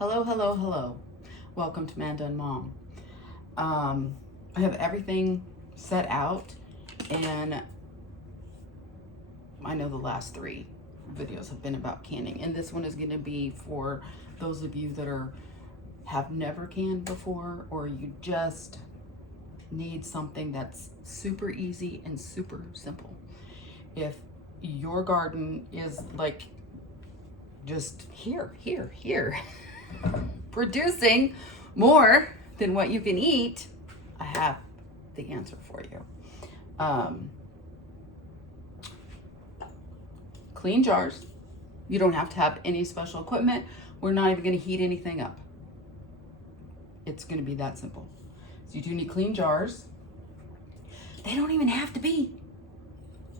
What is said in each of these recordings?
Hello, hello, hello. Welcome to Man Done Mom. I have everything set out, and I know the last 3 videos have been about canning, and this one is going to be for those of you that have never canned before, or you just need something that's super easy and super simple. If your garden is like just here producing more than what you can eat, I have the answer for you. Clean jars. You don't have to have any special equipment. We're not even going to heat anything up. It's going to be that simple. So you do need clean jars. They don't even have to be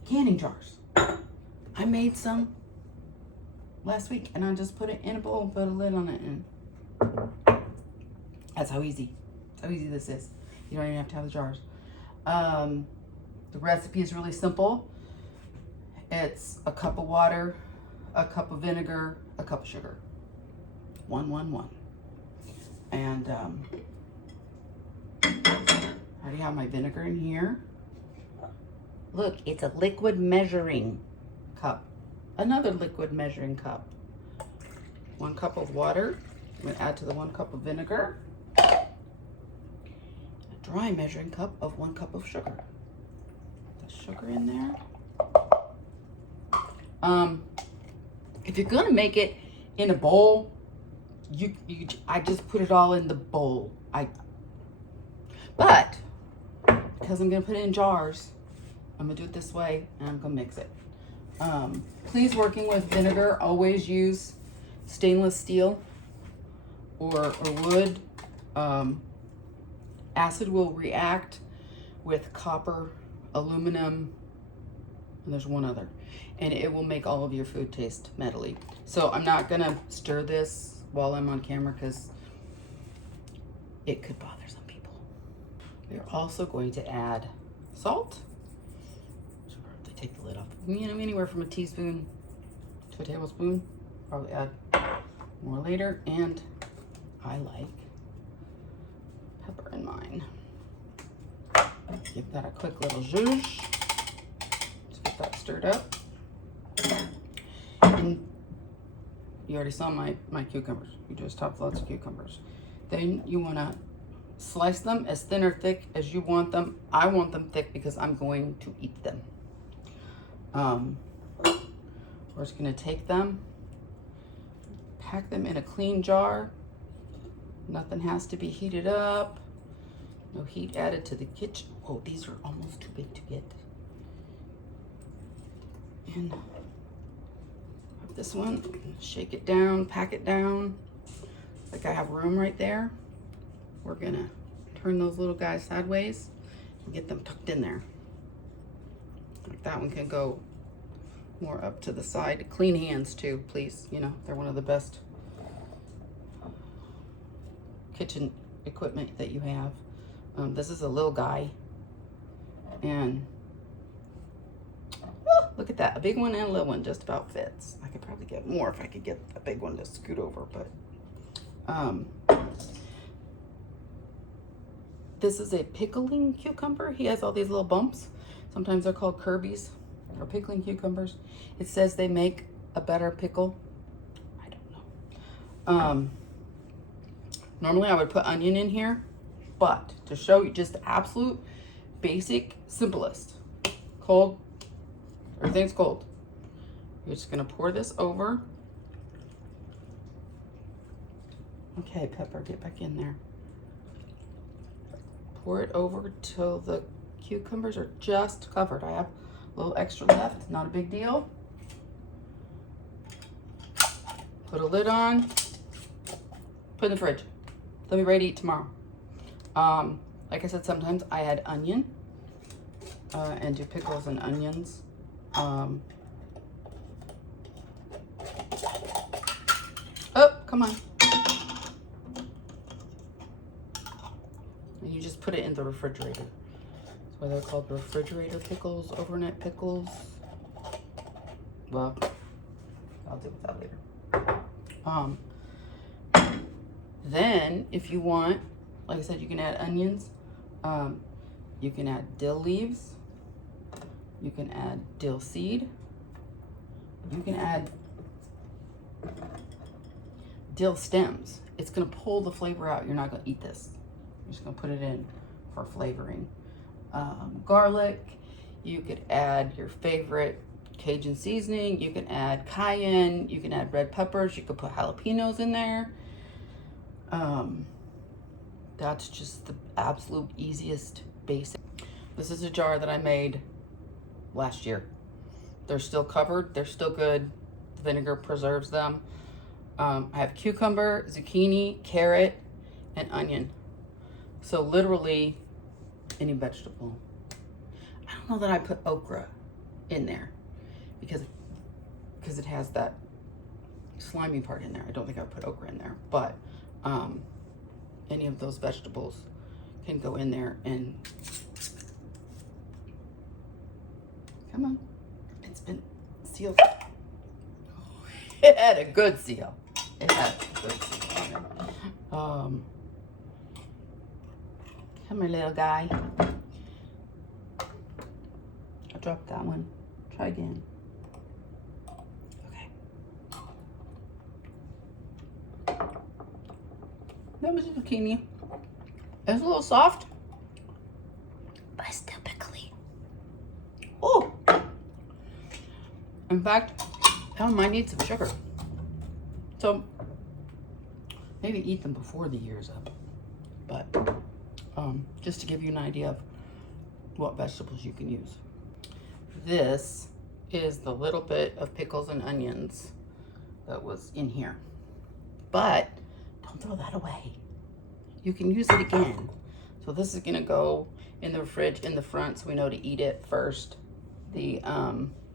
canning jars. I made some last week and I just put it in a bowl and put a lid on it, and that's how easy this is. You don't even have to have the jars. The recipe is really simple. It's a cup of water, a cup of vinegar, a cup of sugar. 1, 1, 1. And I already have my vinegar in here. Look, it's a liquid measuring cup. Another liquid measuring cup. 1 cup of water. I'm going to add to the 1 cup of vinegar. A dry measuring cup of 1 cup of sugar. The sugar in there. If you're going to make it in a bowl, I just put it all in the bowl. But because I'm going to put it in jars, I'm going to do it this way, and I'm going to mix it. Please, working with vinegar, always use stainless steel or wood. Acid will react with copper, aluminum, and there's one other, and it will make all of your food taste metally. So I'm not gonna stir this while I'm on camera because it could bother some people. We're also going to add salt. They take the lid off. Anywhere from a teaspoon to a tablespoon. Probably add more later. And I like pepper in mine. Give that a quick little zhuzh. Just get that stirred up. And you already saw my cucumbers. You just topped lots of cucumbers. Then you want to slice them as thin or thick as you want them. I want them thick because I'm going to eat them. We're just going to take them, pack them in a clean jar. Nothing has to be heated up. No heat added to the kitchen. Oh, these are almost too big to get. And this one, shake it down, pack it down. Like I have room right there. We're gonna turn those little guys sideways and get them tucked in there. Like that one can go more up to the side. Clean hands too, please. You know, they're one of the best kitchen equipment that you have. This is a little guy, and oh, look at that, a big one and a little one just about fits. I could probably get more if I could get a big one to scoot over, but this is a pickling cucumber. He has all these little bumps. Sometimes they're called Kirby's or pickling cucumbers. It says they make a better pickle. I don't know. Normally I would put onion in here, but to show you just the absolute basic, simplest, cold, everything's cold. You're just gonna pour this over. Okay, Pepper, get back in there. Pour it over till the cucumbers are just covered. I have a little extra left, not a big deal. Put a lid on, put in the fridge. They'll be ready to eat tomorrow. Like I said, sometimes I add onion and do pickles and onions. Oh, come on. And you just put it in the refrigerator. That's why they're called refrigerator pickles, overnight pickles. Well, I'll deal with that later. Then, if you want, like I said, you can add onions. You can add dill leaves. You can add dill seed. You can add dill stems. It's gonna pull the flavor out. You're not gonna eat this. You're just gonna put it in for flavoring. Garlic. You could add your favorite Cajun seasoning. You can add cayenne. You can add red peppers. You could put jalapenos in there. That's just the absolute easiest basic. This is a jar that I made last year. They're still covered. They're still good. The vinegar preserves them. I have cucumber, zucchini, carrot, and onion. So literally any vegetable. I don't know that I put okra in there because it has that slimy part in there. I don't think I put okra in there, but any of those vegetables can go in there. And come on, it's been sealed. It had a good seal. It had a good seal on it. Come here, little guy. I dropped that one. Try again. Okay. That was zucchini. It's a little soft, but it's still pickly. Oh! In fact, I might need some sugar. So maybe eat them before the year's up. But just to give you an idea of what vegetables you can use. This is the little bit of pickles and onions that was in here. But don't throw that away. You can use it again. So this is gonna go in the fridge in the front so we know to eat it first. The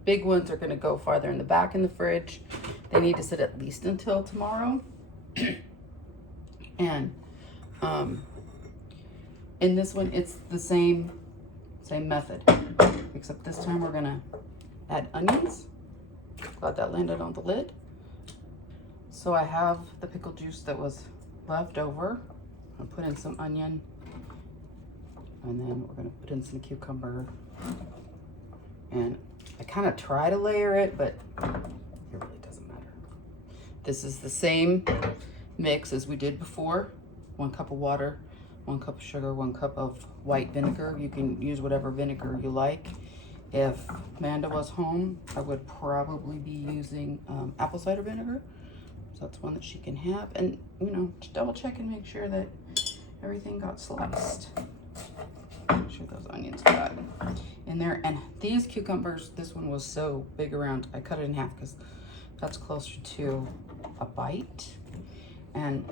big ones are gonna go farther in the back in the fridge. They need to sit at least until tomorrow. And in this one, it's the same method, except this time we're gonna add onions. Glad that landed on the lid. So I have the pickle juice that was left over. I'll put in some onion, and then we're gonna put in some cucumber. And I kind of try to layer it, but it really doesn't matter. This is the same mix as we did before. 1 cup of water, 1 cup of sugar, 1 cup of white vinegar. You can use whatever vinegar you like. If Amanda was home, I would probably be using apple cider vinegar. So that's one that she can have. And, you know, just double check and make sure that everything got sliced. Make sure those onions got in there. And these cucumbers, this one was so big around, I cut it in half because that's closer to a bite. And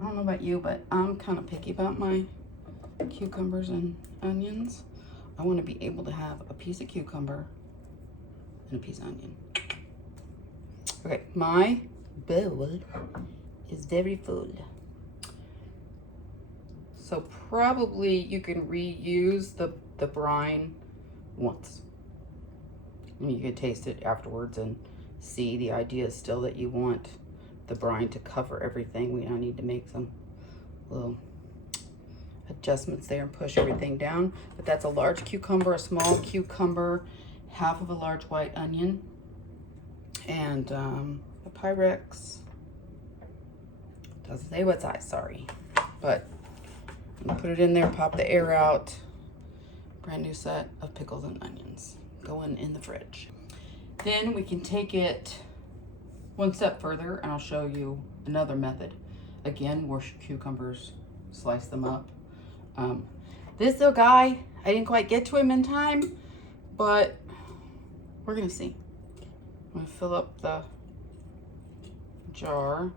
I don't know about you, but I'm kind of picky about my cucumbers and onions. I want to be able to have a piece of cucumber and a piece of onion. Okay, my bowl is very full. So probably you can reuse the brine once. I mean, you can taste it afterwards and see. The idea is still that you want the brine to cover everything. We don't need to make some little adjustments there and push everything down. But that's a large cucumber, a small cucumber, half of a large white onion, and a Pyrex. Doesn't say what size, sorry. But you put it in there, pop the air out. Brand new set of pickles and onions going in the fridge. Then we can take it one step further, and I'll show you another method. Again, wash cucumbers, slice them up. This little guy, I didn't quite get to him in time, but we're gonna see. I'm gonna fill up the jar.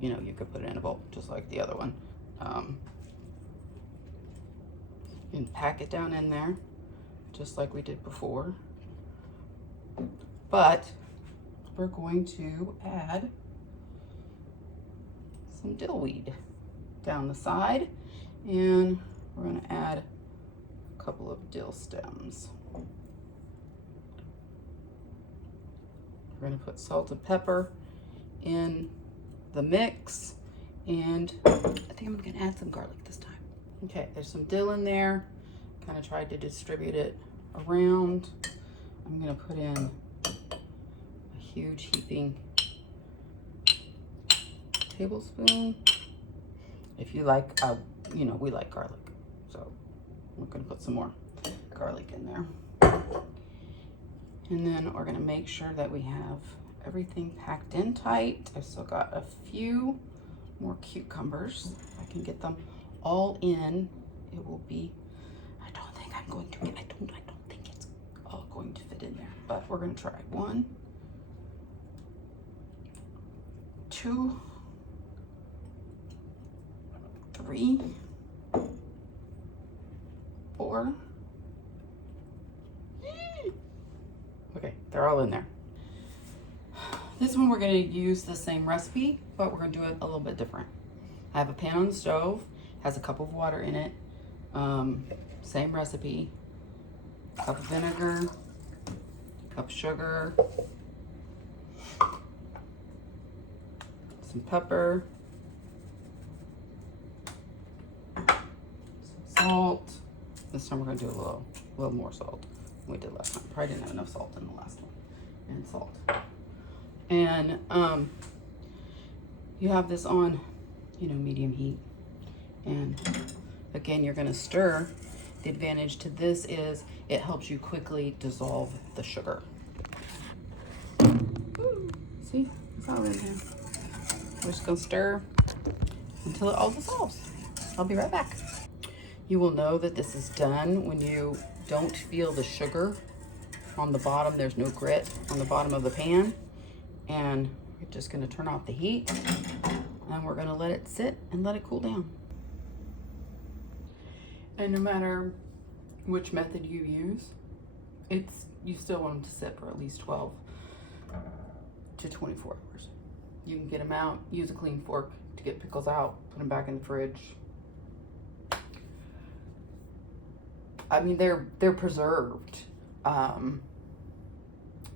You know, you could put it in a bowl just like the other one. And pack it down in there just like we did before. But we're going to add some dill weed down the side, and we're going to add a couple of dill stems. We're going to put salt and pepper in the mix, And I think I'm gonna add some garlic this time. Okay, there's some dill in there. Kind of tried to distribute it around. I'm gonna put in a huge heaping tablespoon. If you like, you know, we like garlic, so we're gonna put some more garlic in there. And then we're gonna make sure that we have everything packed in tight. I've still got a few more cucumbers. If I can get them all in, it will be, I don't think it's all going to fit in there, but we're gonna try. 1, 2, 3, 4. Okay, they're all in there. This one we're gonna use the same recipe, but we're gonna do it a little bit different. I have a pan on the stove, has a cup of water in it, same recipe, cup of vinegar, cup of sugar, some pepper, some salt. This time we're gonna do a little more salt than we did last time. Probably didn't have enough salt in the last one. And salt. And you have this on, you know, medium heat. And again, you're gonna stir. The advantage to this is it helps you quickly dissolve the sugar. See, it's all in there. We're just gonna stir until it all dissolves. I'll be right back. You will know that this is done when you don't feel the sugar on the bottom. There's no grit on the bottom of the pan. And we're just gonna turn off the heat and we're gonna let it sit and let it cool down. And no matter which method you use, you still want them to sit for at least 12 to 24 hours. You can get them out, use a clean fork to get pickles out, put them back in the fridge. I mean, they're preserved.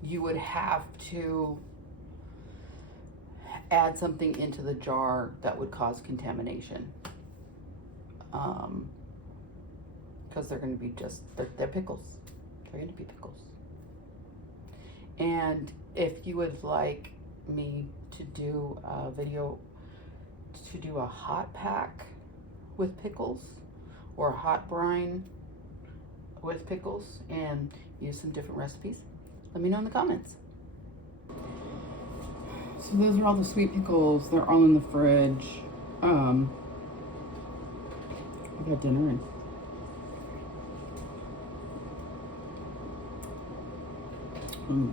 You would have to add something into the jar that would cause contamination. Because they're going to be they're pickles. They're going to be pickles. And if you would like me to do a video to do a hot pack with pickles or a hot brine with pickles and use some different recipes, let me know in the comments. So those are all the sweet pickles. They're all in the fridge. I got dinner in.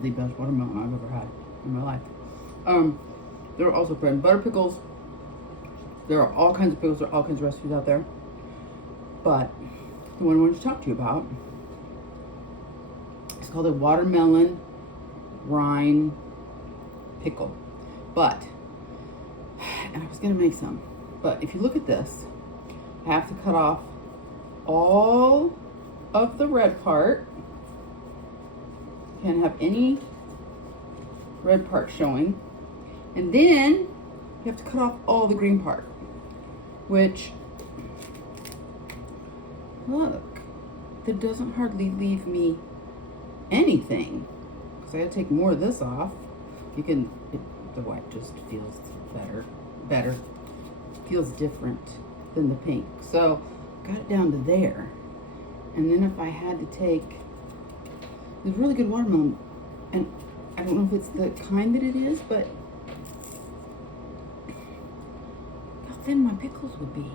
The best watermelon I've ever had in my life. There are also bread and butter pickles. There are all kinds of pickles. There are all kinds of recipes out there. But the one I wanted to talk to you about is called a watermelon rind pickle. But, and I was gonna make some, but if you look at this, I have to cut off all of the red part. Can't have any red part showing. And then you have to cut off all the green part, which, look, that doesn't hardly leave me anything. Because I gotta take more of this off. You can, the white just feels better. Feels different than the pink. So, got it down to there. And then if I had to take, there's really good watermelon, and I don't know if it's the kind that it is, but how thin my pickles would be.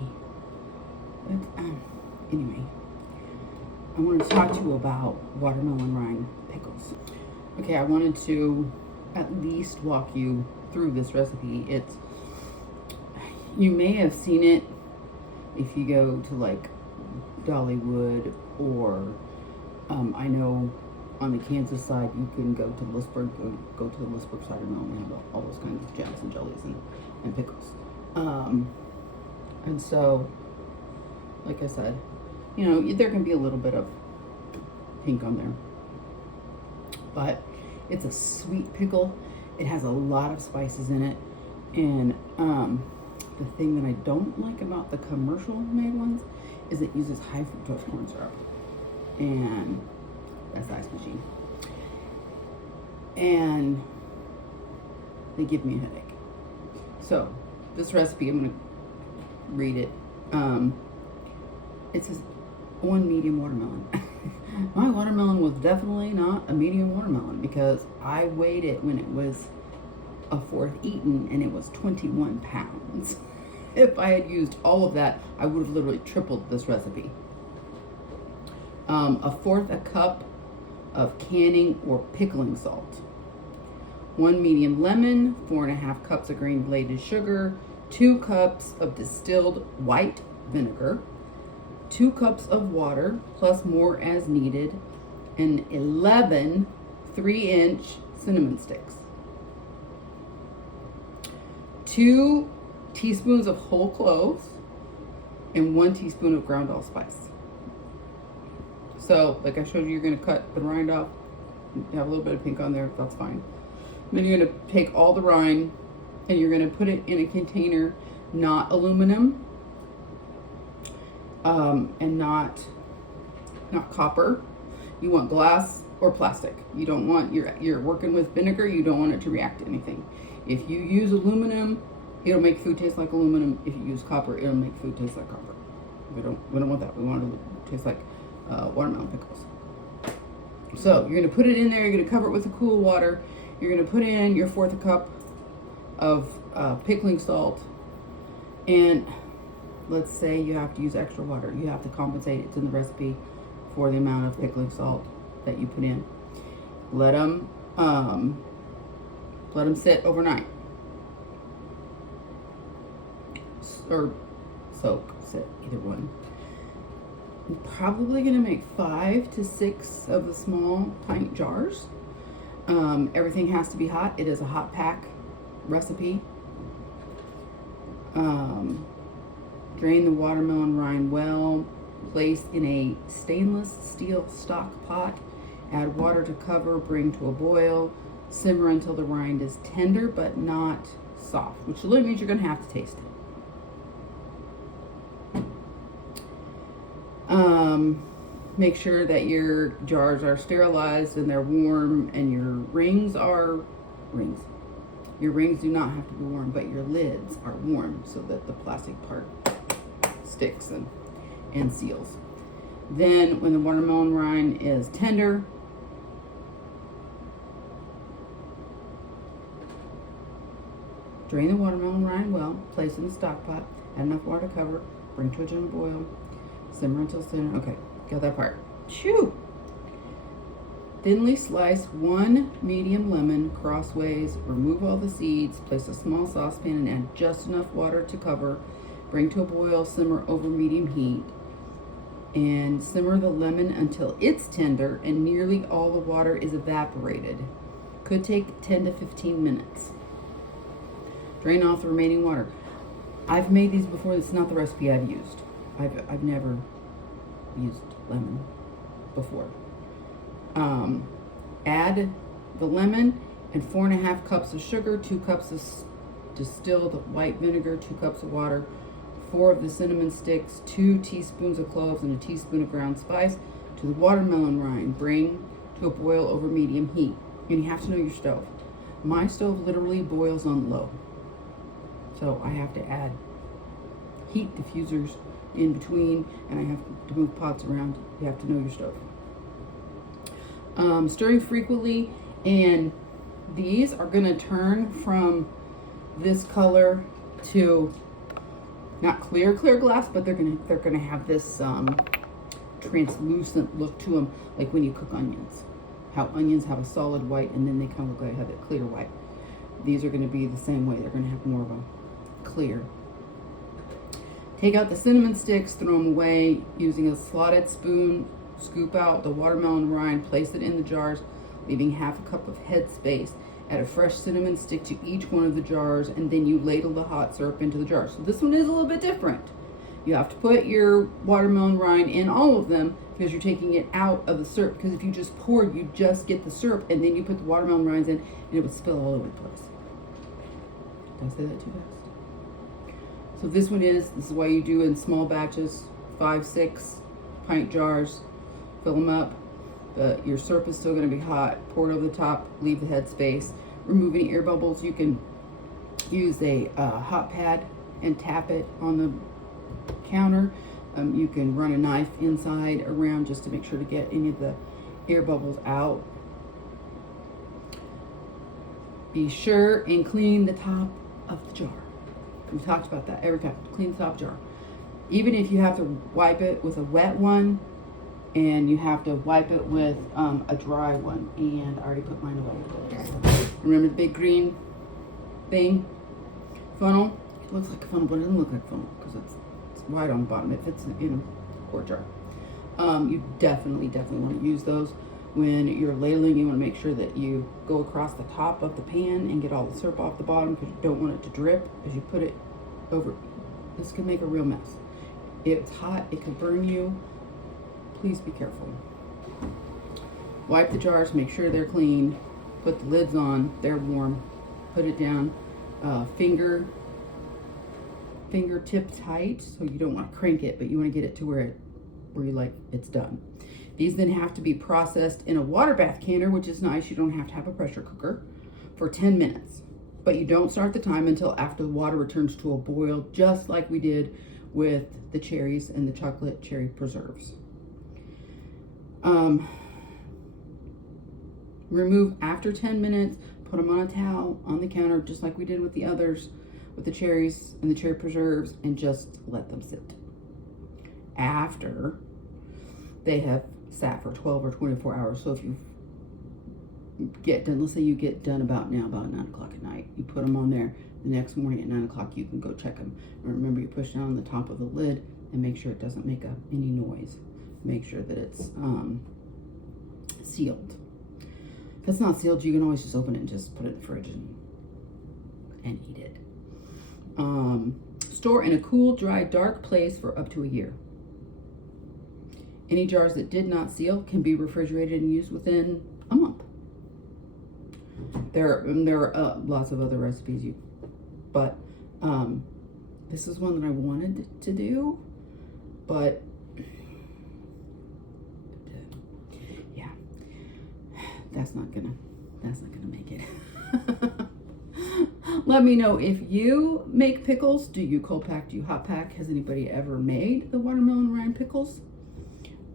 But, anyway, I wanted to talk to you about watermelon rind pickles. Okay, I wanted to at least walk you through this recipe. You may have seen it if you go to like Dollywood, or I know on the Kansas side you can go to Lewisburg, go to the Lewisburg cider mill, and they have all those kinds of jams and jellies and pickles. And so, like I said, you know, there can be a little bit of pink on there, but it's a sweet pickle. It has a lot of spices in it, and the thing that I don't like about the commercial made ones is it uses high fructose corn syrup. And that's the ice machine. And they give me a headache. So this recipe, I'm gonna read it. It says 1 medium watermelon. My watermelon was definitely not a medium watermelon because I weighed it when it was a fourth eaten and it was 21 pounds. If I had used all of that, I would have literally tripled this recipe. A fourth a cup of canning or pickling salt. 1 medium lemon, 4.5 cups of green bladed sugar, 2 cups of distilled white vinegar, 2 cups of water, plus more as needed, and 11 3-inch cinnamon sticks. 2 teaspoons of whole cloves, and 1 teaspoon of ground allspice. So, like I showed you, you're gonna cut the rind off. You have a little bit of pink on there, that's fine. Then you're gonna take all the rind and you're gonna put it in a container, not aluminum, and not copper. You want glass or plastic. You don't want, you're working with vinegar, you don't want it to react to anything. If you use aluminum, it'll make food taste like aluminum. If you use copper, it'll make food taste like copper. We don't want that. We want it to taste like watermelon pickles. So you're gonna put it in there, you're gonna cover it with the cool water. You're gonna put in your 1/4 cup of pickling salt, and let's say you have to use extra water. You have to compensate, it's in the recipe, for the amount of pickling salt that you put in. Let them sit overnight. Or soak, sit, either one. I'm probably gonna make 5 to 6 of the small pint jars. Everything has to be hot. It is a hot pack recipe. Drain the watermelon rind well. Place in a stainless steel stock pot. Add water to cover. Bring to a boil. Simmer until the rind is tender but not soft, which literally means you're gonna have to taste it. Make sure that your jars are sterilized and they're warm, and your rings are rings. Your rings do not have to be warm, but your lids are warm so that the plastic part sticks and seals. Then when the watermelon rind is tender, drain the watermelon rind well, place in the stock pot, add enough water to cover, bring to a gentle boil, simmer until tender. Okay, got that part. Shoo! Thinly slice 1 medium lemon crossways, remove all the seeds, place a small saucepan and add just enough water to cover, bring to a boil, simmer over medium heat, and simmer the lemon until it's tender and nearly all the water is evaporated. Could take 10 to 15 minutes. Drain off the remaining water. I've made these before, it's not the recipe I've used. I've never used lemon before. Add the lemon and 4.5 cups of sugar, 2 cups of distilled white vinegar, 2 cups of water, 4 of the cinnamon sticks, 2 teaspoons of cloves, and a teaspoon of ground spice to the watermelon rind. Bring to a boil over medium heat. And you have to know your stove. My stove literally boils on low. So I have to add heat diffusers in between, and I have to move pots around. You have to know your stove. Stirring frequently, and these are gonna turn from this color to not clear glass, but they're gonna have this translucent look to them, like when you cook onions. How onions have a solid white and then they kind of look like they have a clear white. These are gonna be the same way. They're gonna have more of a clear. Take out the cinnamon sticks, throw them away using a slotted spoon. Scoop out the watermelon rind, place it in the jars, leaving 1/2 cup of head space. Add a fresh cinnamon stick to each one of the jars, and then you ladle the hot syrup into the jars. So this one is a little bit different. You have to put your watermelon rind in all of them because you're taking it out of the syrup. Because if you just poured, you just get the syrup, and then you put the watermelon rinds in, and it would spill all over the place. Did I say that too fast? So this is why you do in small batches, 5, 6 pint jars, fill them up. Your syrup is still going to be hot. Pour it over the top, leave the head space. Remove any air bubbles. You can use a hot pad and tap it on the counter. You can run a knife inside around just to make sure to get any of the air bubbles out. Be sure and clean the top of the jar. We've talked about that every time. Clean the top jar. Even if you have to wipe it with a wet one, and you have to wipe it with a dry one. And I already put mine away. Remember the big green thing? Funnel? It looks like a funnel, but it doesn't look like a funnel because it's wide on the bottom. It fits in a quart jar. You definitely want to use those when you're ladling. You want to make sure that you go across the top of the pan and get all the syrup off the bottom because you don't want it to drip as you put it over. This can make a real mess. It's hot, it could burn you. Please be careful. Wipe the jars, make sure they're clean. Put the lids on, they're warm. Put it down, fingertip tight, so you don't want to crank it, but you want to get it to where you like it's done. These then have to be processed in a water bath canner, which is nice. You don't have to have a pressure cooker, for 10 minutes. But you don't start the time until after the water returns to a boil, just like we did with the cherries and the chocolate cherry preserves. Remove after 10 minutes, put them on a towel on the counter, just like we did with the others, with the cherries and the cherry preserves, and just let them sit. After they have sat for 12 or 24 hours. So if you get done, let's say you get done about 9 o'clock at night, you put them on there. The next morning at 9 o'clock, you can go check them. And remember, you push down on the top of the lid and make sure it doesn't make any noise. Make sure that it's sealed. If it's not sealed, you can always just open it and just put it in the fridge and eat it. Store in a cool, dry, dark place for up to a year. Any jars that did not seal can be refrigerated and used within a month. There are lots of other recipes, but this is one that I wanted to do, but yeah, that's not gonna make it. Let me know if you make pickles. Do you cold pack? Do you hot pack? Has anybody ever made the watermelon rind pickles?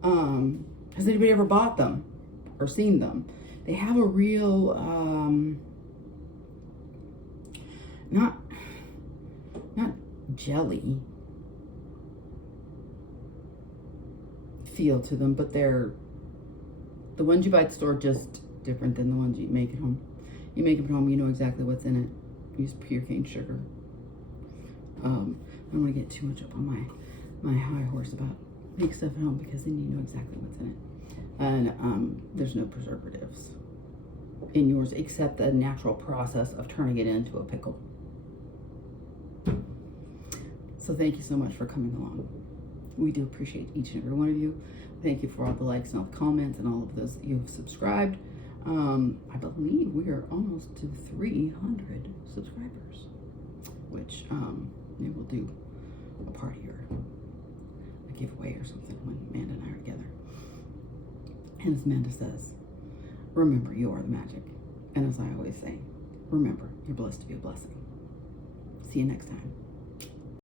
Has anybody ever bought them or seen them? They have a real, not jelly feel to them, but they're, the ones you buy at the store just different than the ones you make at home. You make them at home, you know exactly what's in it. Use pure cane sugar. I don't want to get too much up on my high horse about make stuff at home, because then you know exactly what's in it. And there's no preservatives in yours except the natural process of turning it into a pickle. So thank you so much for coming along. We do appreciate each and every one of you. Thank you for all the likes and all the comments and all of those that you have subscribed. I believe we are almost to 300 subscribers, which maybe we'll do a party or a giveaway or something when Amanda and I are together. And as Amanda says, remember, you are the magic. And as I always say, remember, you're blessed to be a blessing. See you next time.